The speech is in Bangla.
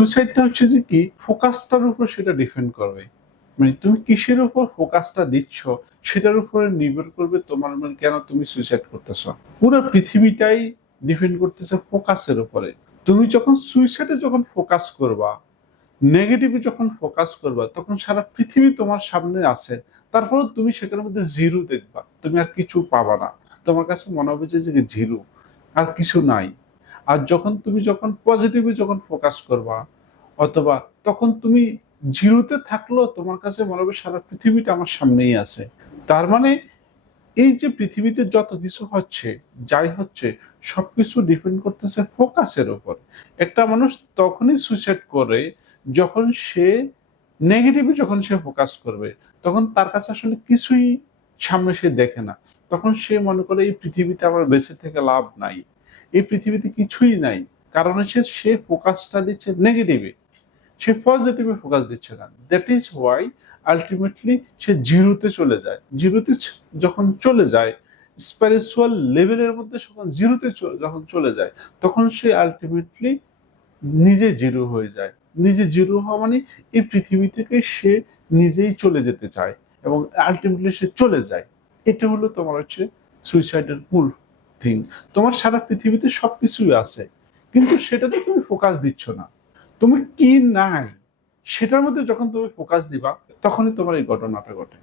সুইসাইডটা হচ্ছে যে কি ফোকাসটার উপর সেটা ডিপেন্ড করবে। মানে তুমি কিসের উপর ফোকাসটা দিচ্ছ, সেটার উপরে নির্ভর করবে তোমার মানে কেন তুমি সুইসাইড করতেছ। পুরো পৃথিবীটাই ডিপেন্ড করতেছে ফোকাসের উপরে। তুমি যখন সুইসাইডে যখন ফোকাস করবা নেগেটিভে যখন ফোকাস করবা, তখন সারা পৃথিবী তোমার সামনে আছে। তারপর তুমি সেখানের মধ্যে জিরো দেখবা। তুমি আর কিছু পাবা না। তোমার কাছে মনে হবে যে, জিরো। আর কিছু নাই। আর যখন তুমি যখন পজিটিভে যখন ফোকাস করবা, অথবা তখন তুমি জিরোতে থাকলেও তোমার কাছে মনে হবে সারা পৃথিবীটা আমার সামনেই আছে। তার মানে এই যে পৃথিবীতে যত কিছু হচ্ছে, যাই হচ্ছে, সবকিছু ডিপেন্ড করতেছে ফোকাসের উপর। একটা মানুষ তখনই সুইসাইড করে যখন সে নেগেটিভে যখন সে ফোকাস করবে, তখন তার কাছে আসলে কিছুই সামনে সে দেখে না। তখন সে মনে করে, এই পৃথিবীতে আমার বেঁচে থেকে লাভ নাই। এই পৃথিবীতে কিছুই নাই। কারণ হচ্ছে সে ফোকাসটা দিচ্ছে নেগেটিভে সে পজিটিভে ফোকাস দিচ্ছে না। দ্যাট ইজ ওয়াই আলটিমেটলি সে জিরোতে চলে যায়। জিরোতে যখন চলে যায় স্পিরিচুয়াল লেভেলের মধ্যে যখন জিরোতে যখন চলে যায়, তখন সে আলটিমেটলি নিজে জিরো হয়ে যায়। নিজে জিরো হওয়া মানে এই পৃথিবী থেকে সে নিজেই চলে যেতে চায় এবং আলটিমেটলি সে চলে যায়। এটা হলো তোমার হচ্ছে সুইসাইডের মূল থিং তোমার সারা পৃথিবীতে সব কিছুই আছে। কিন্তু সেটাতে তুমি ফোকাস দিচ্ছ না। তুমি কি নাই? সেটার মধ্যে যখন তুমি ফোকাস দিবা, তখনই তোমার এই ঘটনাটা ঘটে।